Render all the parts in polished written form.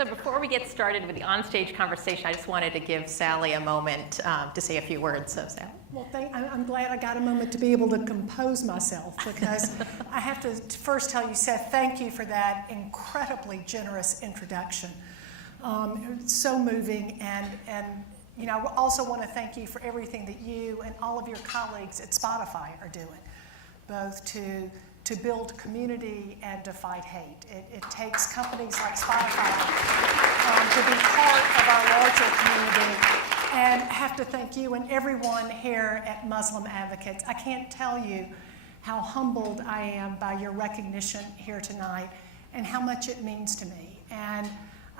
So before we get started with the onstage conversation, I just wanted to give Sally a moment to say a few words. So, Sally. Well, I'm glad I got a moment to be able to compose myself, because I have to first tell you, Seth, thank you for that incredibly generous introduction. It's so moving, and you know, I also want to thank you for everything that you and all of your colleagues at Spotify are doing, both to build community and to fight hate. It takes companies like Spotify to be part of our larger community. And I have to thank you and everyone here at Muslim Advocates. I can't tell you how humbled I am by your recognition here tonight and how much it means to me. And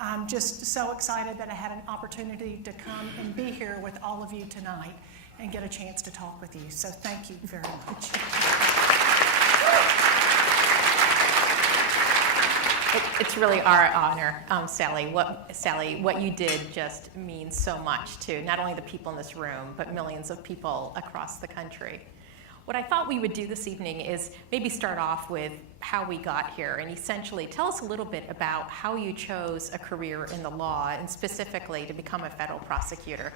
I'm just so excited that I had an opportunity to come and be here with all of you tonight and get a chance to talk with you. So thank you very much. It's really our honor, Sally. What you did just means so much to not only the people in this room, but millions of people across the country. What I thought we would do this evening is maybe start off with how we got here, and essentially tell us a little bit about how you chose a career in the law, and specifically to become a federal prosecutor.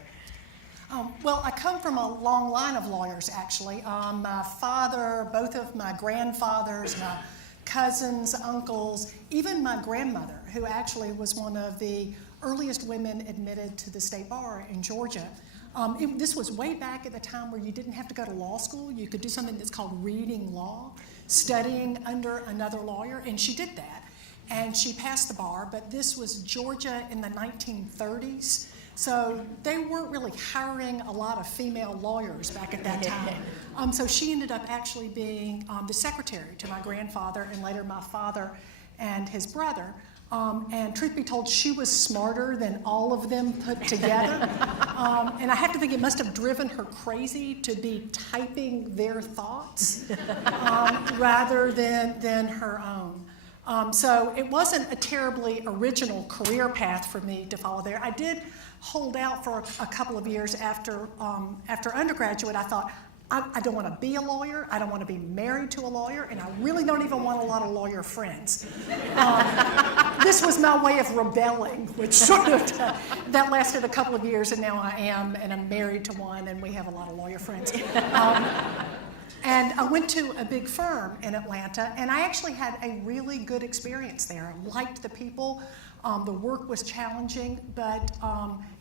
Well, I come from a long line of lawyers, actually. My father, both of my grandfathers, my cousins, uncles, even my grandmother, who actually was one of the earliest women admitted to the state bar in Georgia. This was way back at the time where you didn't have to go to law school. You could do something that's called reading law, studying under another lawyer, and she did that. And she passed the bar, but this was Georgia in the 1930s. So they weren't really hiring a lot of female lawyers back at that time. So she ended up actually being the secretary to my grandfather and later my father and his brother. And truth be told, she was smarter than all of them put together. And I have to think it must have driven her crazy to be typing their thoughts rather than her own. So it wasn't a terribly original career path for me to follow there. I did hold out for a couple of years after undergraduate. I thought, I don't want to be a lawyer, I don't want to be married to a lawyer, and I really don't even want a lot of lawyer friends. This was my way of rebelling, which sort of, that lasted a couple of years, and now I'm married to one, and we have a lot of lawyer friends. And I went to a big firm in Atlanta, and I actually had a really good experience there. I liked the people. The work was challenging, but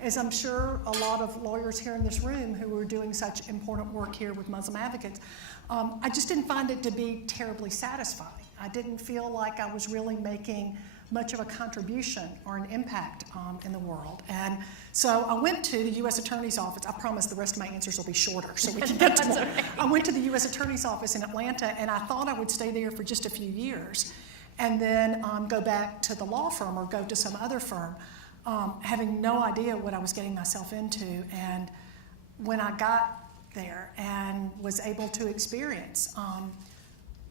as I'm sure a lot of lawyers here in this room who were doing such important work here with Muslim Advocates, I just didn't find it to be terribly satisfying. I didn't feel like I was really making much of a contribution or an impact in the world. And so I went to the U.S. Attorney's Office. I promise the rest of my answers will be shorter so we can get to them. Okay. I went to the U.S. Attorney's Office in Atlanta, and I thought I would stay there for just a few years and then go back to the law firm or go to some other firm, having no idea what I was getting myself into. And when I got there and was able to experience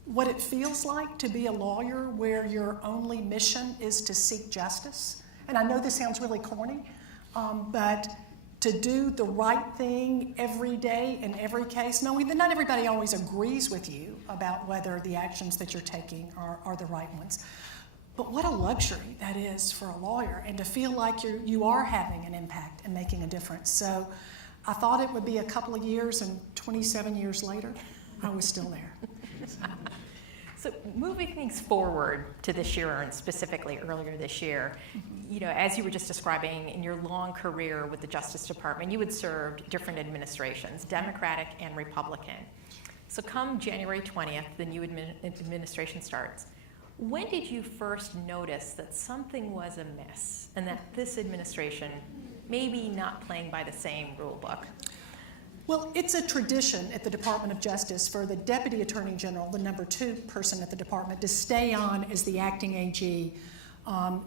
what it feels like to be a lawyer where your only mission is to seek justice. And I know this sounds really corny, but to do the right thing every day in every case, knowing that not everybody always agrees with you about whether the actions that you're taking are the right ones. But what a luxury that is for a lawyer, and to feel like you are having an impact and making a difference. So I thought it would be a couple of years, and 27 years later, I was still there. So moving things forward to this year, and specifically earlier this year, you know, as you were just describing in your long career with the Justice Department, you had served different administrations, Democratic and Republican. So come January 20th, the new administration starts. When did you first notice that something was amiss and that this administration maybe not playing by the same rule book? Well, it's a tradition at the Department of Justice for the Deputy Attorney General, the number 2 person at the department, to stay on as the acting AG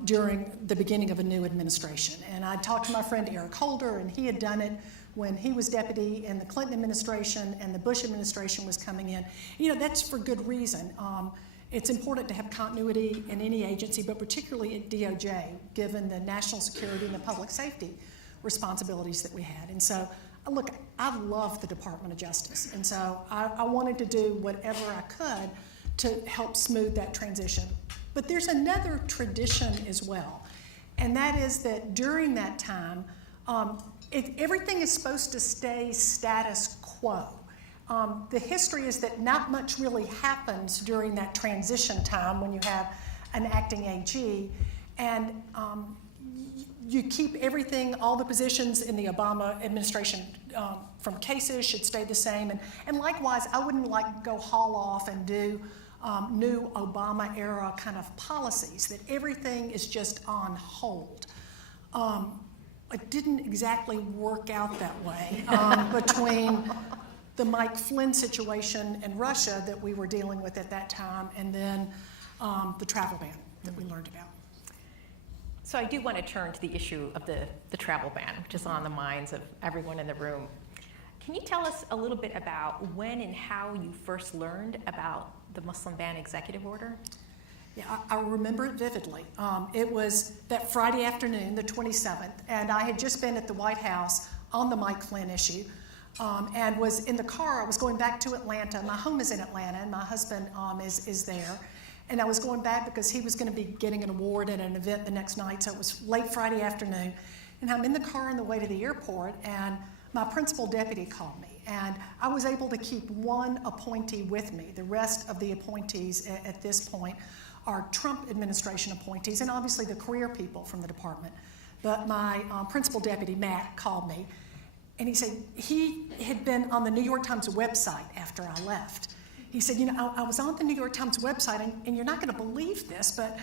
during the beginning of a new administration. And I talked to my friend Eric Holder, and he had done it when he was deputy in the Clinton administration and the Bush administration was coming in. You know, that's for good reason. It's important to have continuity in any agency, but particularly at DOJ, given the national security and the public safety responsibilities that we had. And so, look, I love the Department of Justice, and so I wanted to do whatever I could to help smooth that transition. But there's another tradition as well, And that is that during that time, everything is supposed to stay status quo. The history is that not much really happens during that transition time when you have an acting AG, and you keep everything, all the positions in the Obama administration from cases should stay the same, and likewise, I wouldn't go haul off and do new Obama era kind of policies, that everything is just on hold. It didn't exactly work out that way between the Mike Flynn situation in Russia that we were dealing with at that time, and then the travel ban that we learned about. So I do want to turn to the issue of the travel ban, which is on the minds of everyone in the room. Can you tell us a little bit about when and how you first learned about the Muslim ban executive order? Yeah, I remember it vividly. It was that Friday afternoon, the 27th, and I had just been at the White House on the Mike Flynn issue, and was in the car. I was going back to Atlanta. My home is in Atlanta, and my husband is there. And I was going back because he was going to be getting an award at an event the next night, so it was late Friday afternoon. And I'm in the car on the way to the airport, and my principal deputy called me. And I was able to keep one appointee with me. The rest of the appointees at this point are Trump administration appointees, and obviously the career people from the department. But my principal deputy, Matt, called me, and he said he had been on the New York Times website after I left. He said, I was on the New York Times website, and you're not going to believe this, but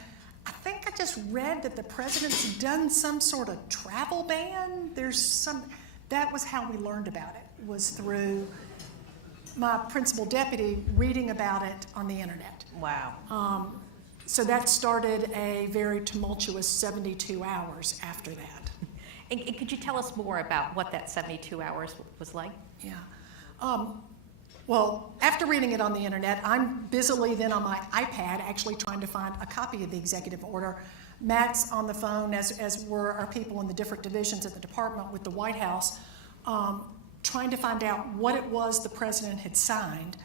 I think I just read that the president's done some sort of travel ban. That was how we learned about it, was through my principal deputy reading about it on the internet. Wow. So that started a very tumultuous 72 hours after that. And could you tell us more about what that 72 hours was like? Yeah. Well, after reading it on the internet, I'm busily then on my iPad actually trying to find a copy of the executive order. Matt's on the phone, as were our people in the different divisions at the department with the White House, trying to find out what it was the president had signed,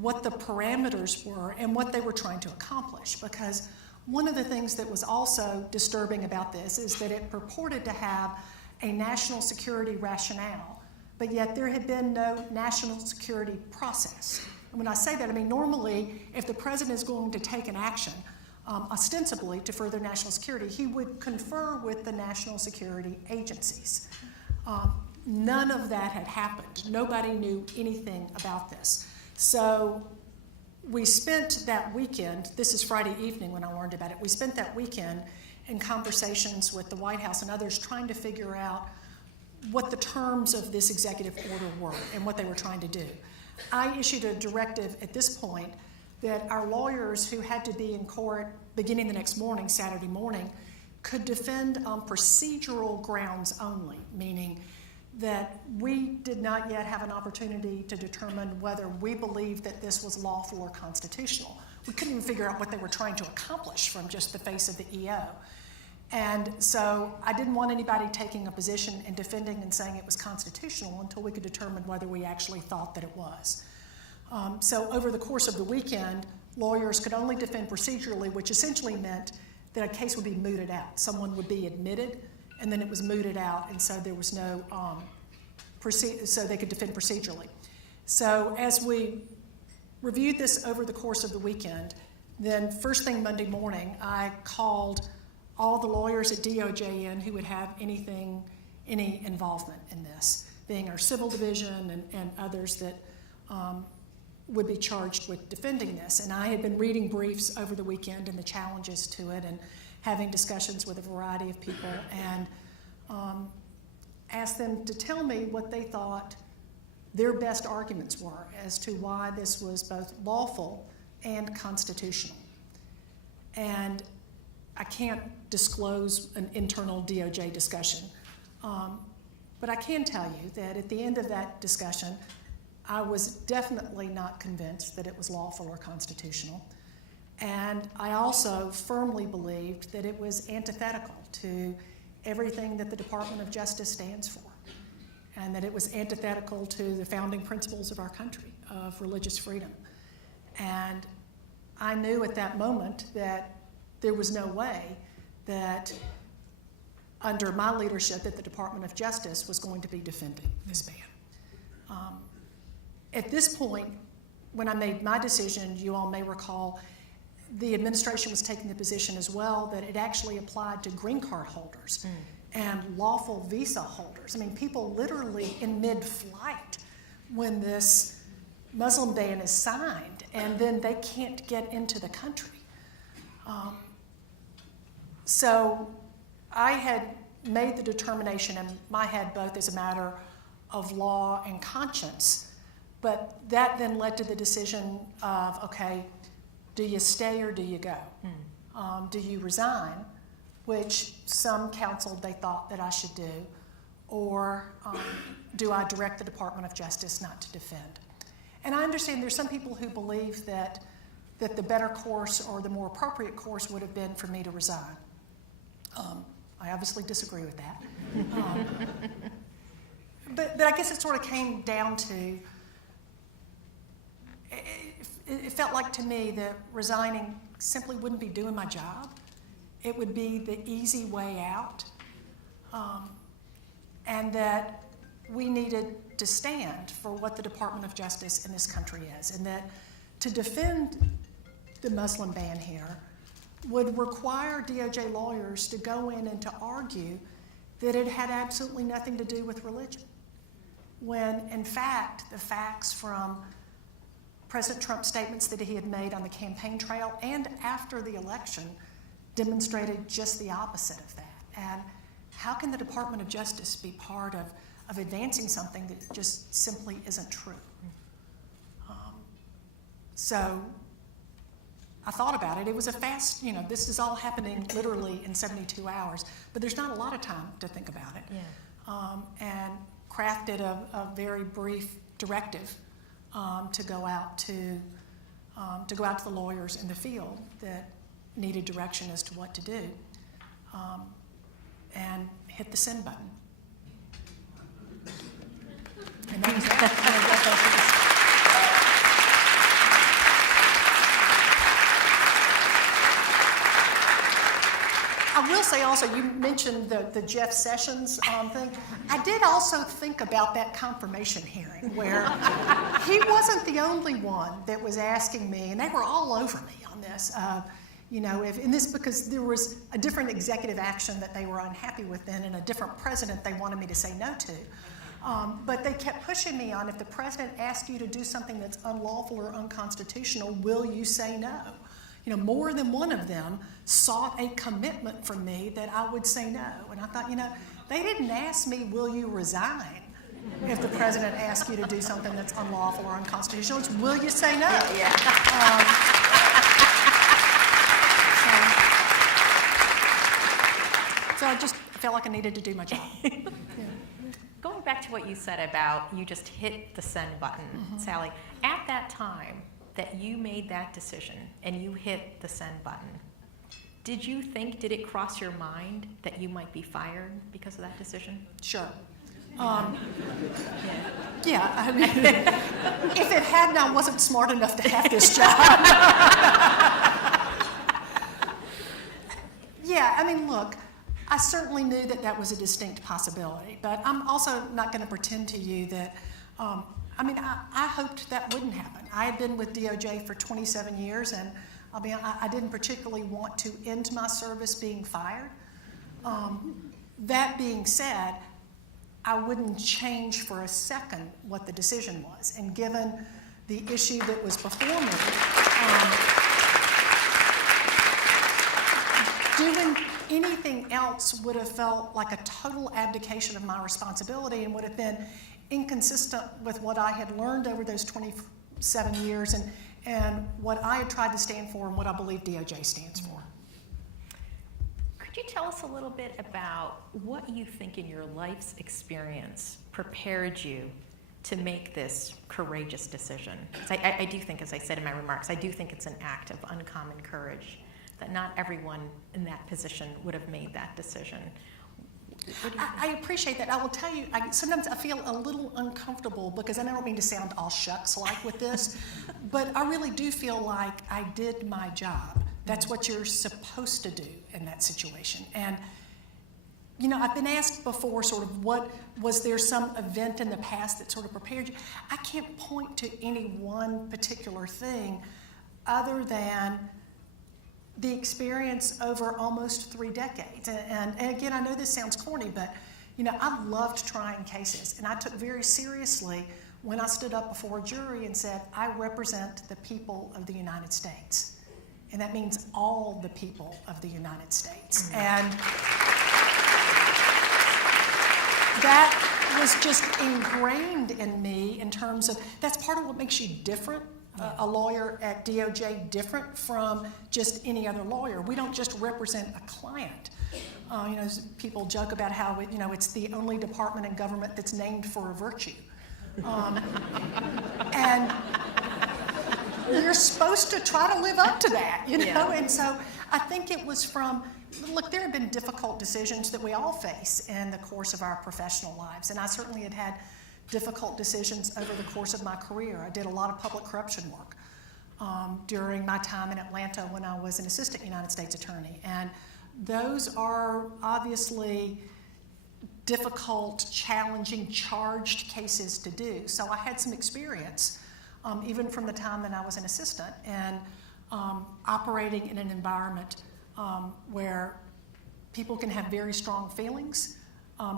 what the parameters were, and what they were trying to accomplish. Because one of the things that was also disturbing about this is that it purported to have a national security rationale, but yet there had been no national security process. And when I say that, I mean normally if the president is going to take an action, ostensibly to further national security, he would confer with the national security agencies. None of that had happened. Nobody knew anything about this. So we spent that weekend, this is Friday evening when I learned about it, we spent that weekend in conversations with the White House and others trying to figure out what the terms of this executive order were and what they were trying to do. I issued a directive at this point that our lawyers who had to be in court beginning the next morning, Saturday morning, could defend on procedural grounds only, meaning that we did not yet have an opportunity to determine whether we believed that this was lawful or constitutional. We couldn't even figure out what they were trying to accomplish from just the face of the EO. And so I didn't want anybody taking a position and defending and saying it was constitutional until we could determine whether we actually thought that it was. So over the course of the weekend, lawyers could only defend procedurally, which essentially meant that a case would be mooted out. Someone would be admitted, and then it was mooted out, and so there was no, so they could defend procedurally. So as we reviewed this over the course of the weekend, then first thing Monday morning, I called all the lawyers at DOJ who would have any involvement in this, being our civil division and others that would be charged with defending this. And I had been reading briefs over the weekend and the challenges to it and having discussions with a variety of people and asked them to tell me what they thought their best arguments were as to why this was both lawful and constitutional. And I can't disclose an internal DOJ discussion, but I can tell you that at the end of that discussion, I was definitely not convinced that it was lawful or constitutional. And I also firmly believed that it was antithetical to everything that the Department of Justice stands for, and that it was antithetical to the founding principles of our country of religious freedom. And I knew at that moment that there was no way that under my leadership that the Department of Justice was going to be defending this ban. At this point, when I made my decision, you all may recall, the administration was taking the position as well that it actually applied to green card holders and lawful visa holders. I mean, people literally in mid-flight when this Muslim ban is signed, and then they can't get into the country. So I had made the determination in my head, both as a matter of law and conscience, but that then led to the decision of, okay, do you stay or do you go? Do you resign, which some counseled they thought that I should do, or do I direct the Department of Justice not to defend? And I understand there's some people who believe that the better course or the more appropriate course would have been for me to resign. I obviously disagree with that. But I guess it sort of came down to, it felt like to me that resigning simply wouldn't be doing my job. It would be the easy way out. And that we needed to stand for what the Department of Justice in this country is, and that to defend the Muslim ban here would require DOJ lawyers to go in and to argue that it had absolutely nothing to do with religion, when in fact the facts from President Trump's statements that he had made on the campaign trail and after the election demonstrated just the opposite of that. And how can the Department of Justice be part of advancing something that just simply isn't true? So I thought about it. It was a fast, this is all happening literally in 72 hours, but there's not a lot of time to think about it. Yeah. And crafted a very brief directive to go out to the lawyers in the field that needed direction as to what to do, and hit the send button. And that was that. I will say also, you mentioned the Jeff Sessions thing. I did also think about that confirmation hearing where he wasn't the only one that was asking me, and they were all over me on this, because there was a different executive action that they were unhappy with then and a different president they wanted me to say no to. But they kept pushing me on, if the president asks you to do something that's unlawful or unconstitutional, will you say no? More than one of them sought a commitment from me that I would say no. And I thought, they didn't ask me, will you resign if the president asks you to do something that's unlawful or unconstitutional? It's, will you say no? Yeah. So I just felt like I needed to do my job. Yeah. Going back to what you said about you just hit the send button, Sally, at that time that you made that decision and you hit the send button, did it cross your mind that you might be fired because of that decision? Sure. Yeah, I mean, if it hadn't, I wasn't smart enough to have this job. Yeah, I mean, look, I certainly knew that was a distinct possibility, but I'm also not going to pretend to you that, I hoped that wouldn't happen. I had been with DOJ for 27 years, and I didn't particularly want to end my service being fired. That being said, I wouldn't change for a second what the decision was. And given the issue that was before me, doing anything else would have felt like a total abdication of my responsibility and would have been inconsistent with what I had learned over those 27 years and what I had tried to stand for and what I believe DOJ stands for. Could you tell us a little bit about what you think in your life's experience prepared you to make this courageous decision? I do think, as I said in my remarks, I do think it's an act of uncommon courage, that not everyone in that position would have made that decision. I appreciate that. I will tell you, sometimes I feel a little uncomfortable because I don't mean to sound all shucks like with this, but I really do feel like I did my job. That's what you're supposed to do in that situation. And I've been asked before sort of was there some event in the past that sort of prepared you? I can't point to any one particular thing other than the experience over almost 3 decades. And again, I know this sounds corny, but I loved trying cases, and I took very seriously when I stood up before a jury and said, I represent the people of the United States. And that means all the people of the United States. And that was just ingrained in me in terms of, that's part of what makes you different, a lawyer at DOJ different from just any other lawyer. We don't just represent a client. People joke about how it's the only department in government that's named for a virtue. And you're supposed to try to live up to that, Yeah. And so I think it was look, there have been difficult decisions that we all face in the course of our professional lives, and I certainly had difficult decisions over the course of my career. I did a lot of public corruption work during my time in Atlanta when I was an assistant United States attorney, and those are obviously difficult, challenging, charged cases to do. So I had some experience, even from the time that I was an assistant, and operating in an environment where people can have very strong feelings,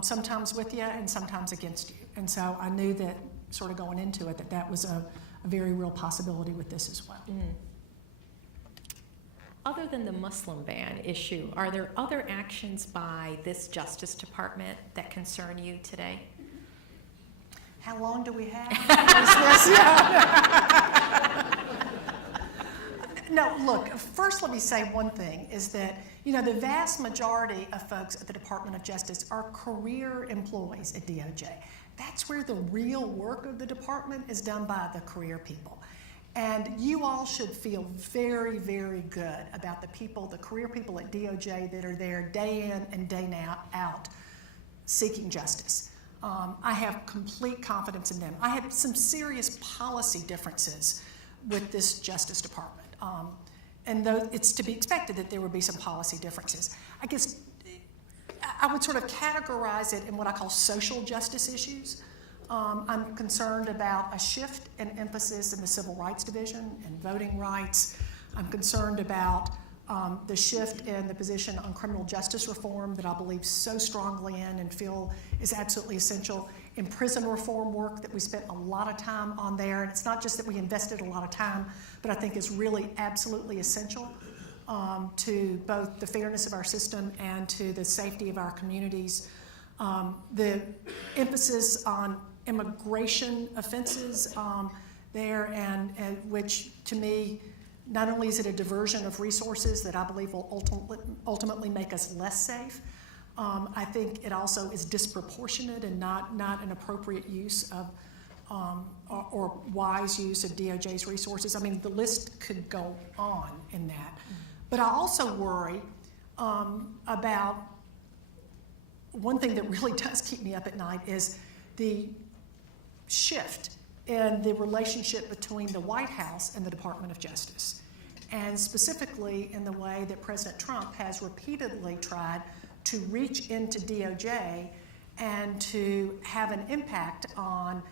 sometimes with you and sometimes against you. And so I knew that sort of going into it that was a very real possibility with this as well. Mm. Other than the Muslim ban issue, are there other actions by this Justice Department that concern you today? How long do we have? No, look, first let me say one thing, is that, the vast majority of folks at the Department of Justice are career employees at DOJ. That's where the real work of the department is done by the career people. And you all should feel very, very good about the career people at DOJ that are there day in and day out seeking justice. I have complete confidence in them. I have some serious policy differences with this Justice Department. And though it's to be expected that there would be some policy differences. I guess I would sort of categorize it in what I call social justice issues. I'm concerned about a shift in emphasis in the Civil Rights Division and voting rights. I'm concerned about the shift in the position on criminal justice reform that I believe so strongly in and feel is absolutely essential. In prison reform work that we spent a lot of time on there, and it's not just that we invested a lot of time, but I think is really absolutely essential to both the fairness of our system and to the safety of our communities. The emphasis on immigration offenses there, and which to me, not only is it a diversion of resources that I believe will ultimately make us less safe, I think it also is disproportionate and not an appropriate use of or wise use of DOJ's resources. I mean, the list could go on in that. But I also worry about one thing that really does keep me up at night is the shift in the relationship between the White House and the Department of Justice, and specifically in the way that President Trump has repeatedly tried to reach into DOJ and to have an impact on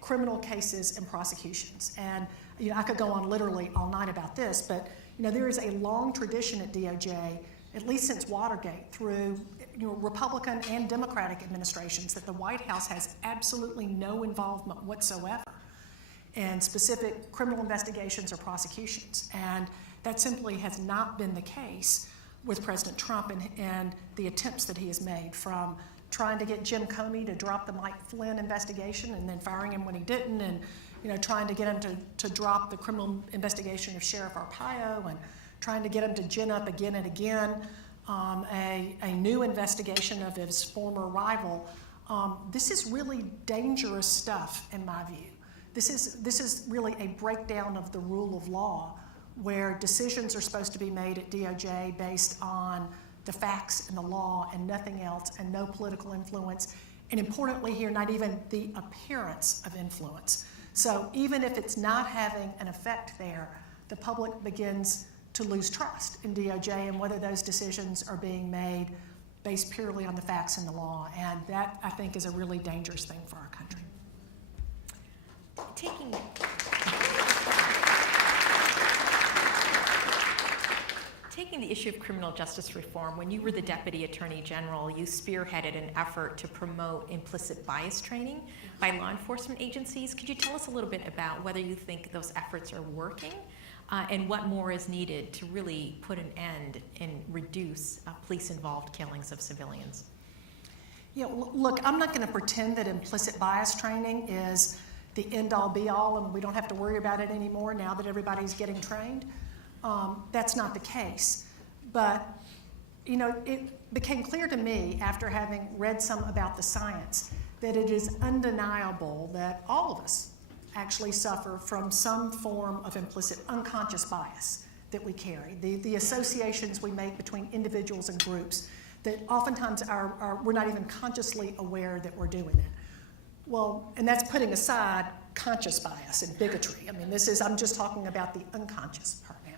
criminal cases and prosecutions. And I could go on literally all night about this, but there is a long tradition at DOJ, at least since Watergate, through Republican and Democratic administrations, that the White House has absolutely no involvement whatsoever in specific criminal investigations or prosecutions. And that simply has not been the case with President Trump and the attempts that he has made, from trying to get Jim Comey to drop the Mike Flynn investigation and then firing him when he didn't, and trying to get him to drop the criminal investigation of Sheriff Arpaio, and trying to get him to gin up again and again a new investigation of his former rival. This is really dangerous stuff in my view. This is really a breakdown of the rule of law, where decisions are supposed to be made at DOJ based on the facts and the law and nothing else, and no political influence, and importantly here, not even the appearance of influence. So even if it's not having an effect there, the public begins to lose trust in DOJ and whether those decisions are being made based purely on the facts and the law, and that, I think, is a really dangerous thing for our country. Taking the issue of criminal justice reform, when you were the Deputy Attorney General, you spearheaded an effort to promote implicit bias training by law enforcement agencies. Could you tell us a little bit about whether you think those efforts are working and what more is needed to really put an end and reduce police-involved killings of civilians? Yeah, look, I'm not going to pretend that implicit bias training is the end-all, be-all, and we don't have to worry about it anymore now that everybody's getting trained. That's not the case. But, you know, it became clear to me after having read some about the science that it is undeniable that all of us actually suffer from some form of implicit unconscious bias that we carry, the associations we make between individuals and groups that oftentimes we're not even consciously aware that we're doing it. Well, and that's putting aside conscious bias and bigotry. I mean, I'm just talking about the unconscious part now.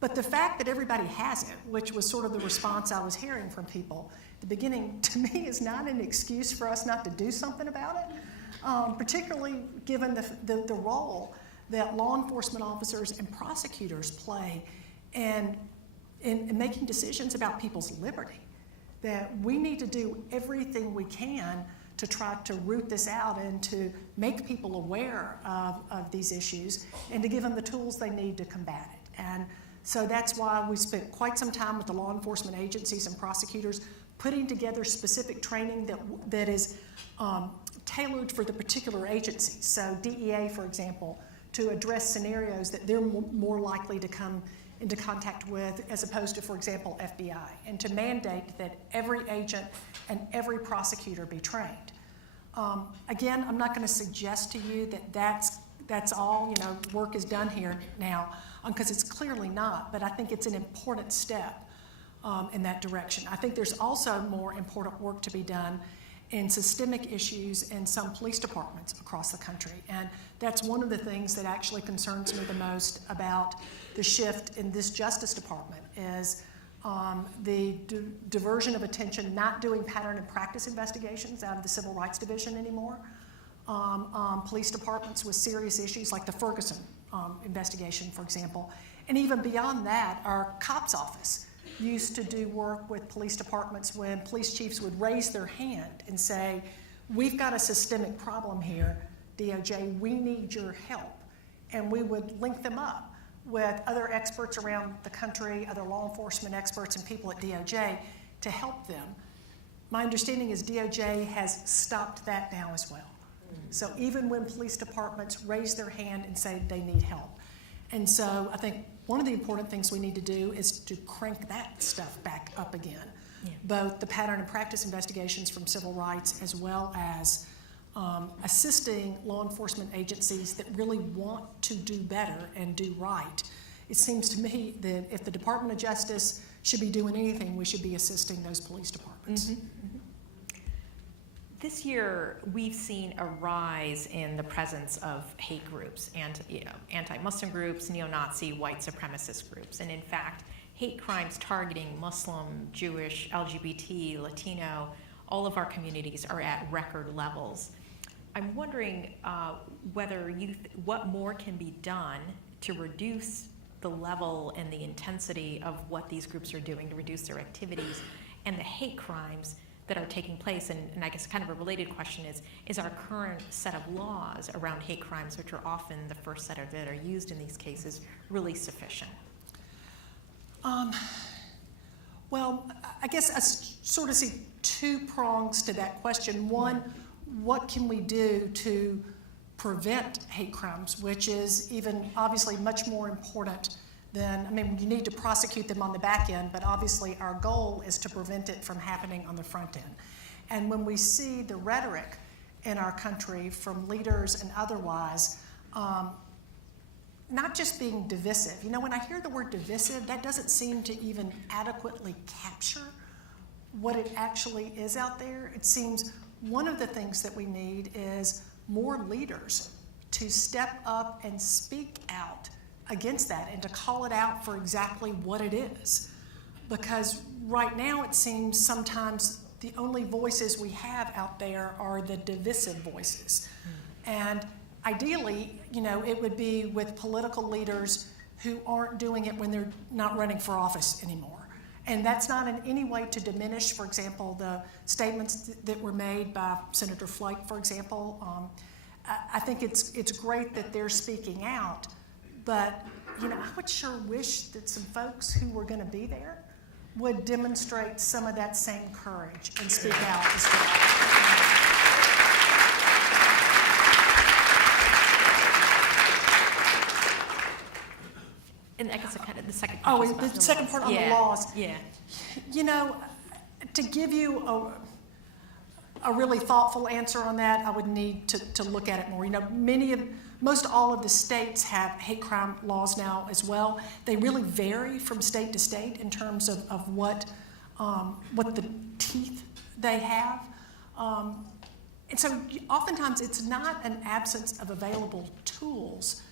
But the fact that everybody has it, which was sort of the response I was hearing from people at the beginning, to me is not an excuse for us not to do something about it, particularly given the role that law enforcement officers and prosecutors play in making decisions about people's liberty. That we need to do everything we can to try to root this out and to make people aware of these issues and to give them the tools they need to combat it. And so that's why we spent quite some time with the law enforcement agencies and prosecutors putting together specific training that is tailored for the particular agencies. So DEA, for example, to address scenarios that they're more likely to come into contact with as opposed to, for example, FBI, and to mandate that every agent and every prosecutor be trained. Again, I'm not going to suggest to you that that's all, work is done here now, because it's clearly not, but I think it's an important step in that direction. I think there's also more important work to be done in systemic issues in some police departments across the country. And that's one of the things that actually concerns me the most about the shift in this Justice Department is the diversion of attention, not doing pattern and practice investigations out of the Civil Rights Division anymore. Police departments with serious issues like the Ferguson investigation, for example. And even beyond that, our COPS office used to do work with police departments when police chiefs would raise their hand and say, we've got a systemic problem here, DOJ, we need your help. And we would link them up with other experts around the country, other law enforcement experts and people at DOJ to help them. My understanding is DOJ has stopped that now as well. So even when police departments raise their hand and say they need help. And so I think one of the important things we need to do is to crank that stuff back up again. Yeah. Both the pattern and practice investigations from civil rights as well as assisting law enforcement agencies that really want to do better and do right. It seems to me that if the Department of Justice should be doing anything, we should be assisting those police departments. Mm-hmm. Mm-hmm. This year, we've seen a rise in the presence of hate groups and anti-Muslim groups, neo-Nazi, white supremacist groups. And in fact, hate crimes targeting Muslim, Jewish, LGBT, Latino, all of our communities are at record levels. I'm wondering what more can be done to reduce the level and the intensity of what these groups are doing to reduce their activities and the hate crimes that are taking place. And I guess kind of a related question is our current set of laws around hate crimes, which are often the first set that are used in these cases, really sufficient? Well, I guess I sort of see two prongs to that question. One, what can we do to prevent hate crimes, which is even obviously much more important than, you need to prosecute them on the back end, but obviously our goal is to prevent it from happening on the front end. And when we see the rhetoric in our country from leaders and otherwise, not just being divisive. When I hear the word divisive, that doesn't seem to even adequately capture what it actually is out there. It seems one of the things that we need is more leaders to step up and speak out against that and to call it out for exactly what it is. because right now it seems sometimes the only voices we have out there are the divisive voices. And ideally, it would be with political leaders who aren't doing it when they're not running for office anymore. And that's not in any way to diminish, for example, the statements that were made by Senator Flake, for example. I think it's great that they're speaking out, but I would sure wish that some folks who were going to be there would demonstrate some of that same courage and speak out as well. And I guess kind of the second part. Oh, the second part on the laws. Yeah. To give you a really thoughtful answer on that, I would need to look at it more. Most all of the states have hate crime laws now as well. They really vary from state to state in terms of what the teeth they have. And so oftentimes it's not an absence of available tools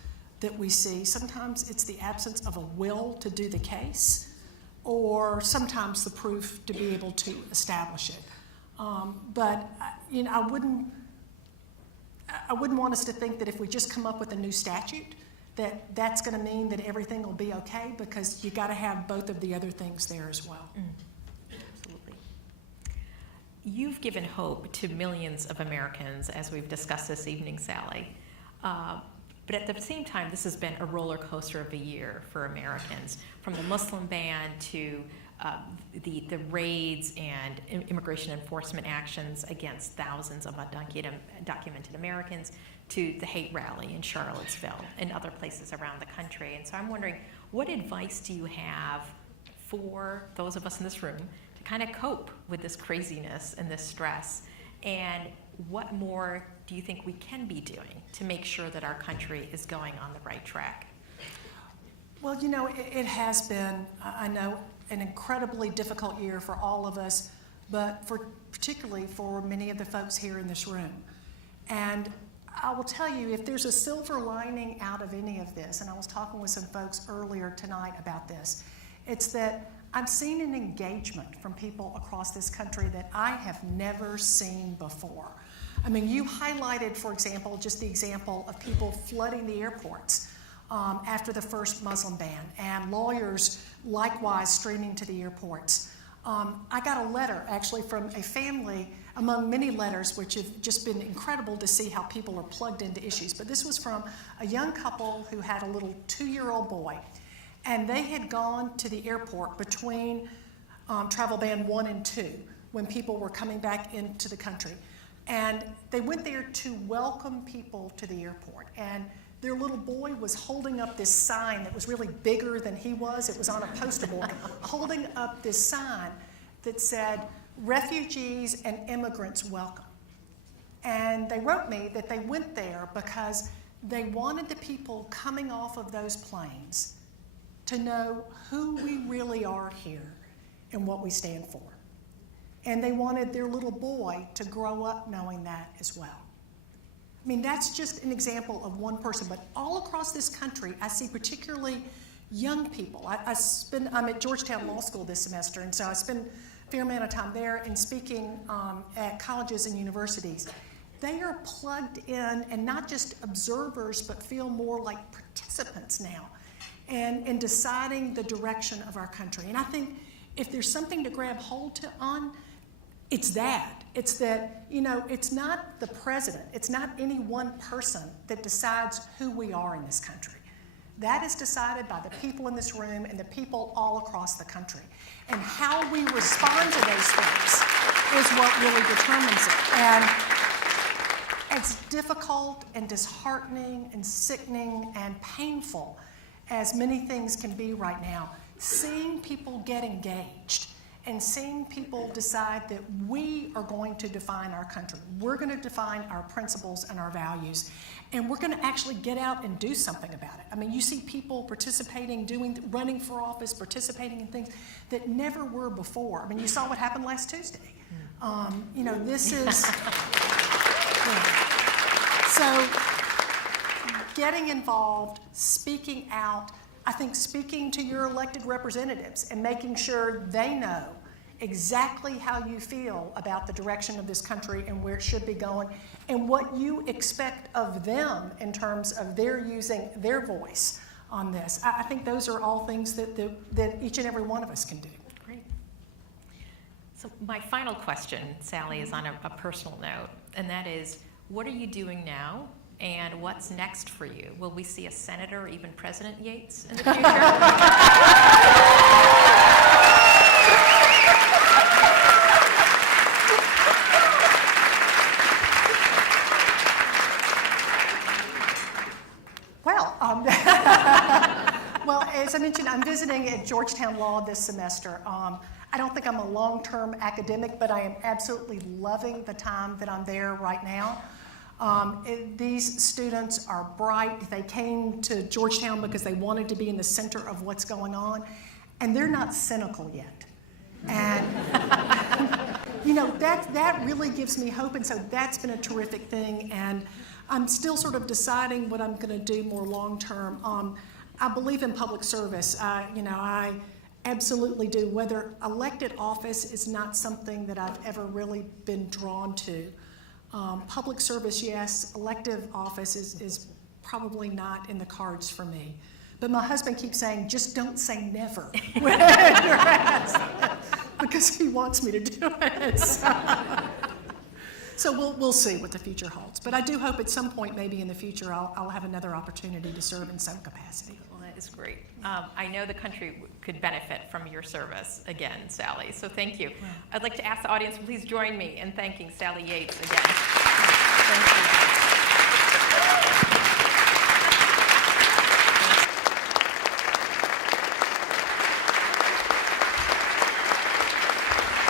that we see. Sometimes it's the absence of a will to do the case, or sometimes the proof to be able to establish it. But I wouldn't want us to think that if we just come up with a new statute, that's going to mean that everything will be okay, because you got to have both of the other things there as well. Absolutely. You've given hope to millions of Americans, as we've discussed this evening, Sally. But at the same time, this has been a roller coaster of a year for Americans, from the Muslim ban to the raids and immigration enforcement actions against thousands of undocumented Americans, to the hate rally in Charlottesville and other places around the country. And so I'm wondering, what advice do you have for those of us in this room to kind of cope with this craziness and this stress? And what more do you think we can be doing to make sure that our country is going on the right track? Well, it has been, I know, an incredibly difficult year for all of us, but particularly for many of the folks here in this room. And I will tell you, if there's a silver lining out of any of this, and I was talking with some folks earlier tonight about this, it's that I've seen an engagement from people across this country that I have never seen before. I mean, you highlighted, for example, just the example of people flooding the airports after the first Muslim ban, and lawyers likewise streaming to the airports. I got a letter actually from a family, among many letters, which have just been incredible to see how people are plugged into issues. But this was from a young couple who had a little 2-year-old boy, and they had gone to the airport between travel ban 1 and 2 when people were coming back into the country. And they went there to welcome people to the airport. And their little boy was holding up this sign that was really bigger than he was. It was on a poster board, holding up this sign that said, "Refugees and immigrants welcome." And they wrote me that they went there because they wanted the people coming off of those planes to know who we really are here and what we stand for. And they wanted their little boy to grow up knowing that as well. I mean, that's just an example of one person, but all across this country, I see particularly young people. I'm at Georgetown Law School this semester, and so I spend a fair amount of time there and speaking at colleges and universities. They are plugged in, and not just observers, but feel more like participants now, and in deciding the direction of our country. And I think if there's something to grab hold on, it's that. It's that, it's not the president, it's not any one person that decides who we are in this country. That is decided by the people in this room and the people all across the country. And how we respond to those things is what really determines it. And as difficult and disheartening and sickening and painful as many things can be right now, seeing people get engaged and seeing people decide that we are going to define our country. We're going to define our principles and our values, and we're going to actually get out and do something about it. I mean, you see people participating, running for office, participating in things that never were before. I mean, you saw what happened last Tuesday. This is... So getting involved, speaking out, I think speaking to your elected representatives and making sure they know exactly how you feel about the direction of this country and where it should be going and what you expect of them in terms of their using their voice on this. I think those are all things that each and every one of us can do. Great. So my final question, Sally, is on a personal note, and that is, what are you doing now? And what's next for you? Will we see a senator or even President Yates in the future? Well, as I mentioned, I'm visiting at Georgetown Law this semester. I don't think I'm a long-term academic, but I am absolutely loving the time that I'm there right now. These students are bright. They came to Georgetown because they wanted to be in the center of what's going on, and they're not cynical yet. And you know, that really gives me hope, and so that's been a terrific thing. And I'm still sort of deciding what I'm going to do more long term. I believe in public service. I absolutely do. Whether elected office is not something that I've ever really been drawn to. Public service, yes. Elective office is probably not in the cards for me. But my husband keeps saying, just don't say never when you're asked, because he wants me to do it. So we'll see what the future holds. But I do hope at some point, maybe in the future, I'll have another opportunity to serve in some capacity. Well, that is great. I know the country could benefit from your service again, Sally, so thank you. Wow. I'd like to ask the audience, please join me in thanking Sally Yates again. Thank you.